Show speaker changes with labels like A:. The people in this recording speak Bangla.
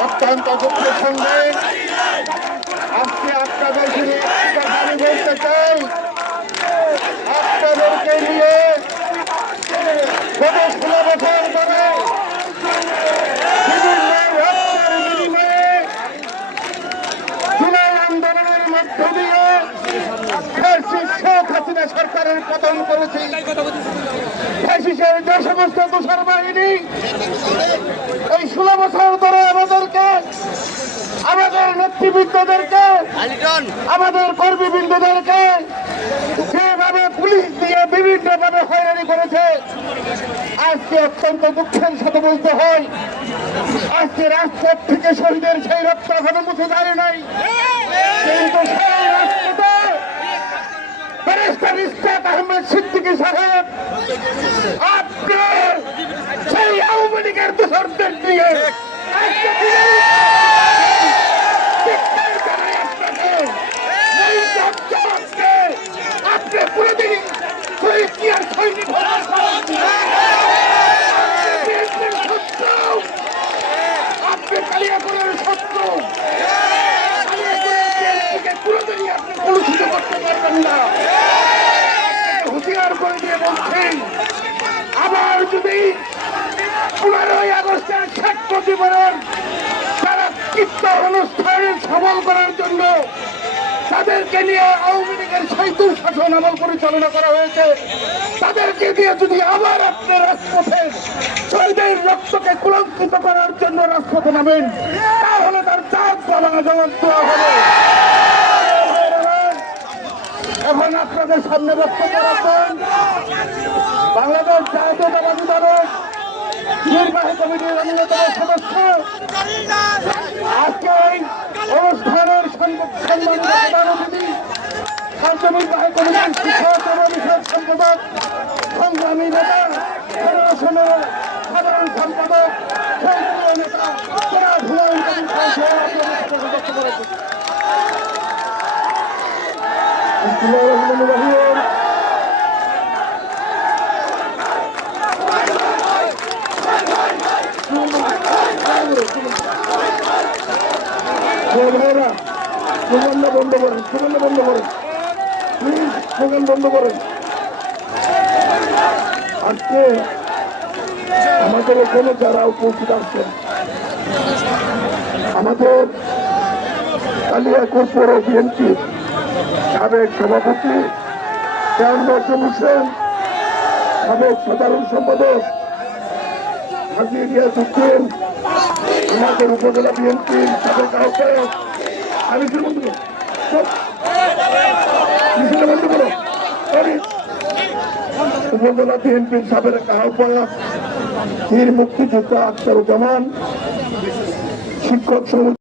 A: অত্যন্ত দুঃখের সঙ্গে আজকে আপনাদের শুনে একটা দাবি বলতে চাই। আপনাদেরকে নিয়ে গত ষোলো বছর ধরে বিভিন্ন রক্তের বিনিময়ে জুলাই আন্দোলনের মধ্য দিয়ে হাসিনা সরকারের পতন করেছে। ফ্যাসিসের যে সমস্ত দোষর বাহিনী এই ষোলো বছর ধরে আমাদেরকে, আমাদের নেতৃবৃন্দদেরকে, আমাদের কর্মীবৃন্দদেরকে যেভাবে পুলিশ দিয়ে বিভিন্নভাবে হয়রানি করেছে, আজকে অত্যন্ত দুঃখের সাথে বলতে হয়, আজকে রাজপথ থেকে শহীদের সেই রক্ত এখনও মুছে যায় নাই। কিন্তু ব্যারিস্টার ইস্তাক আহমেদ সিদ্দিকী সাহেব আপনি সেই আওয়ামী লীগের দোষরদের দিয়ে আজকে হুঁশিয়ার করে দিয়ে বলছেন, আবার যদি পনেরোই আগস্টের শেখ মুজিবুরের তারা চিত্ত অনুষ্ঠান সবল করার জন্য তাদেরকে নিয়ে আওয়ামী লীগের সৈতুল শাসন আমল পরিচালনা করা হয়েছে, তাদেরকে দিয়ে যদি আবার আপনি রাজপথে শহীদের রক্তকে কুলঙ্কিত করার জন্য রাজপথে নামেন, তাহলে তার চাঁদ পালা জবাব দেওয়া হবে। এখন আপনাদের সামনে বক্তব্য রাখবেন। বাংলাদেশ জাতীয়তাবাদী দলের নির্বাহী কমিটির অন্যতম সদস্য। আজকে এই অনুষ্ঠানের সম্মানিত সম্পাদক, সংগ্রামী নেতা, সাধারণ সম্পাদক সক্রিয় নেতা জনাব হুমায়ুন কবির খান সহ আপনাদের সাথে বক্তব্য রাখবেন। করেন আজকে আমাদের এখানে যারা উপস্থিত আছেন আমাদের কালিয়াকুর পৌর বিএনপি সাবেক সভাপতি, চেয়ারম্যান হোসেন, সাবেক সাধারণ সম্পাদক হাজি ইলিয়াস উদ্দিন, আমাদের উপজেলা বিএনপির সাবেক আহ্বায়ক উপজেলা বিএনপির সাবেক আহ্বায়ক বীর মুক্তিযোদ্ধা আখতারুজ্জামান, শিক্ষক সমিতি